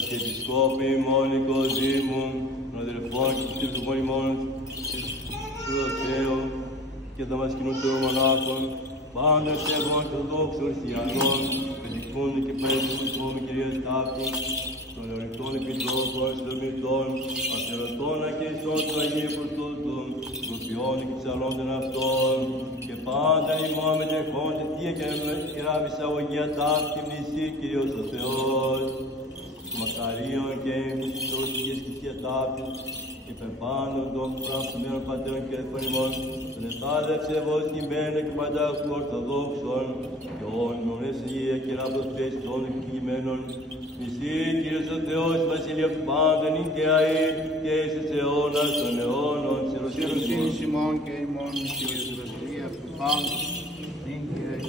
Αρχιεπισκόπη ημών Νικοδήμων, των αδελφών και του Χριστού ημών, του Θεού και των μασκηνών του μονάχων, πάντα σεβών και ορθοδόξων χριστιανών, παιδικών και παιδικών κυρίας ταύτη, των εωρητών επιτρόπων, συντομητών, αστερωτών ακαριστών του Αγίου Πρωτότων, των ποιών και ψαλόντων αυτών, και πάντα ημών μετεχόντες θεία και γράμμης αγωγία ταύτη μνησί Κύριος ο Θεός. Μακαρίων και Χριστός και Σκησία ταύτης, και περπάνω των φραυτωμένων πατέρων και ελπονημών, τον ετάδευσε εγώ σκυμμένο και παντάχου ορθοδόξων, και όνων εσυγεία και ράπτος των εκκλημένων, μισή Κύριος ο Θεός, βασιλεία πάντων ειν και αεί, και εις τους αιώνας των αιώνων, Συρωσύνης ημών και ημών, Κύριος η βασιλεία του πάντων.